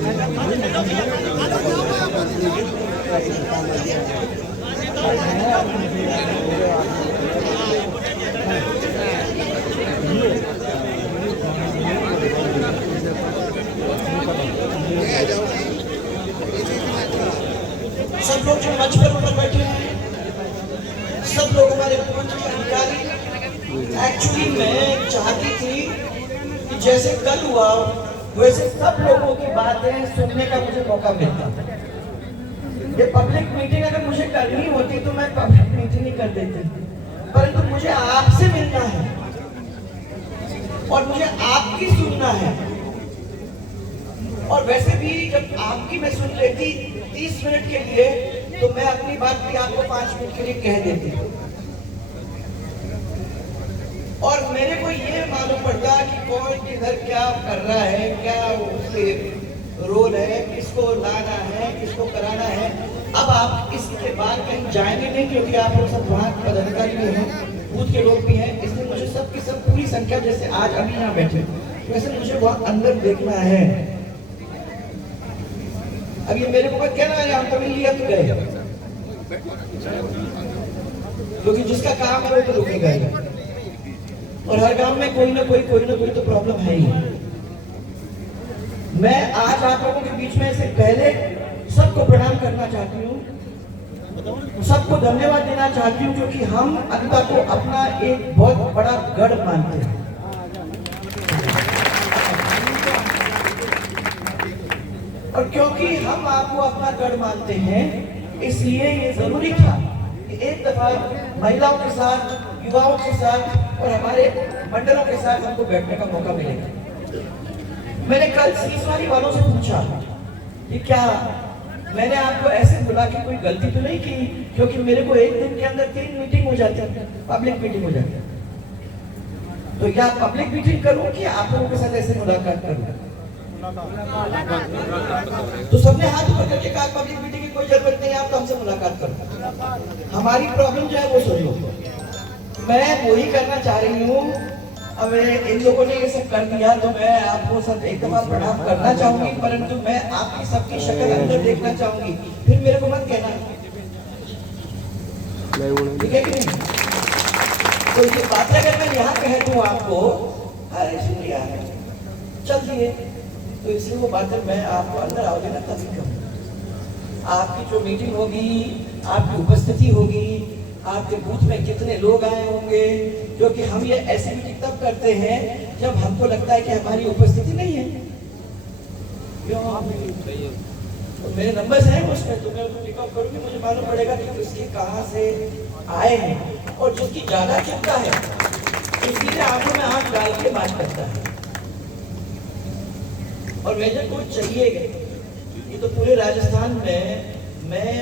सब लोग जो मंच पर ऊपर बैठे हैं, सब लोग हमारे मंच के अधिकारी। एक्चुअली मैं चाहती थी कि जैसे कल हुआ वैसे सब लोगों की बातें सुनने का मुझे मौका मिलता। ये पब्लिक मीटिंग अगर मुझे करनी होती तो मैं पब्लिक मीटिंग ही कर देती, परंतु मुझे आपसे मिलना है और मुझे आपकी सुनना है। और वैसे भी जब आपकी मैं सुन लेती 30 मिनट के लिए, तो मैं अपनी बात भी आपको 5 मिनट के लिए कह देती। और मेरे को ये मालूम पड़ता कि कौन किधर क्या कर रहा है, क्या उसके रोल है, किसको लाना है, किसको कराना है। अब आप इसके बाद कहीं जाएंगे नहीं, क्योंकि आप लोग सब वहाँ पदाधिकारी भी हैं, बूथ के लोग भी हैं, इसलिए मुझे सब की सब पूरी संख्या जैसे आज अभी यहाँ बैठे वैसे मुझे वहाँ अंदर देखना है। अब ये मेरे को मत कहना है हम तो मिल लिया तो गए, क्योंकि जिसका काम है वो तो रुकेगा ही। और हर गांव में कोई ना कोई तो प्रॉब्लम है ही। मैं आज आप लोगों के बीच में से पहले सबको प्रणाम करना चाहती हूँ, सबको धन्यवाद देना चाहती हूँ, क्योंकि हम अनिता को अपना एक बहुत बड़ा गढ़ मानते हैं। और क्योंकि हम आपको अपना गढ़ मानते हैं, इसलिए ये जरूरी था कि एक दफा महिलाओं के साथ, युवाओं के साथ और हमारे मंडलों के साथ हमको बैठने का मौका मिलेगा। मैंने कल सीसवारी वालों से पूछा कि क्या मैंने आपको ऐसे बुला के कोई गलती तो नहीं की, क्योंकि मेरे को एक दिन के अंदर 3 मीटिंग हो जाती है, पब्लिक मीटिंग हो जाती है। तो क्या पब्लिक मीटिंग करूं कि आप लोगों के साथ ऐसे मुलाकात करूं? तो सबने हाथ ऊपर करके कहा पब्लिक मीटिंग की कोई जरूरत नहीं है, आप तो हमसे मुलाकात करो, हमारी प्रॉब्लम जो है वो सुन लो। मैं वही करना चाह रही हूँ। अब इन लोगों ने ये सब कर दिया तो मैं आपको सब एक दफा प्रणाम करना चाहूंगी, परंतु मैं आपकी सबकी शक्ल अंदर देखना चाहूंगी, फिर मेरे को मत कहना, ठीक है कि नहीं? तो ये बात अगर मैं यहाँ कह दूँ आपको, अरे सुनिए चल दिए, तो इसलिए वो बातें मैं आपको अंदर आओगे ना तभी कहूँ। आपकी जो मीटिंग होगी, आपकी उपस्थिति होगी, आपके बूथ में कितने लोग आए होंगे, क्योंकि हम ये ऐसी मीटिंग तब करते हैं जब हमको लगता है कि हमारी उपस्थिति नहीं है। क्यों? तो मेरे नंबर्स हैं उसमें, तो मैं उनको पिकअप करूंगी, मुझे मालूम पड़ेगा कि किसके कहाँ से आए हैं, और जिसकी ज्यादा चिंता है इसलिए आंखों में आंख डाल के बात करता है। और मुझे कुछ चाहिए, ये तो पूरे राजस्थान में मैं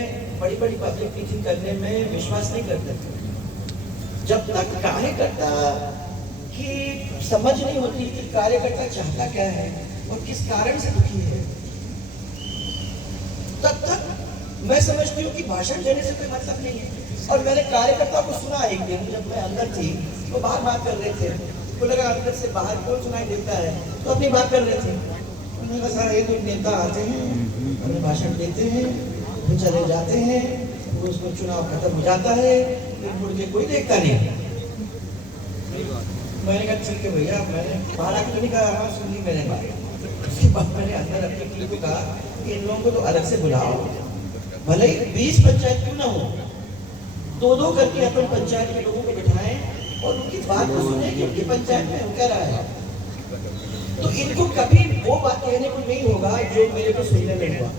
बड़ी बड़ी पब्लिक मीटिंग करने में विश्वास नहीं करता, जब तक कार्यकर्ता की समझ नहीं होती कि कार्यकर्ता चाहता क्या है और किस कारण से दुखी है, तब तक मैं समझती हूँ कि भाषण देने से कोई मतलब नहीं है। और मैंने कार्यकर्ता को सुना एक दिन, जब मैं अंदर थी तो बाहर बात कर रहे थे, तो लगा अंदर से बाहर कौन सुनाई देता है, तो अपनी बात कर रहे थे। उन्होंने कहा सारा एक नेता आते हैं, उन्हें भाषण देते हैं, वो चले जाते हैं, वो उसको चुनाव खत्म हो जाता है, फिर मुड़ के कोई देखता नहीं। मैंने कहा ठीक है भैया, मैंने बाहर आके नहीं कहा, हाँ सुन ली मैंने बात। उसके बाद मैंने अंदर अपनी टीम को कहा कि इन लोगों को तो अलग से बुलाओ, भले ही 20 पंचायत क्यों ना हो, 2-2 करके अपन पंचायत के लोगों को बिठाएं और उनकी बात को सुने कि उनकी पंचायत में हो क्या रहा है। तो इनको कभी वो बात कहने को नहीं होगा जो मेरे को सुनने में हुआ।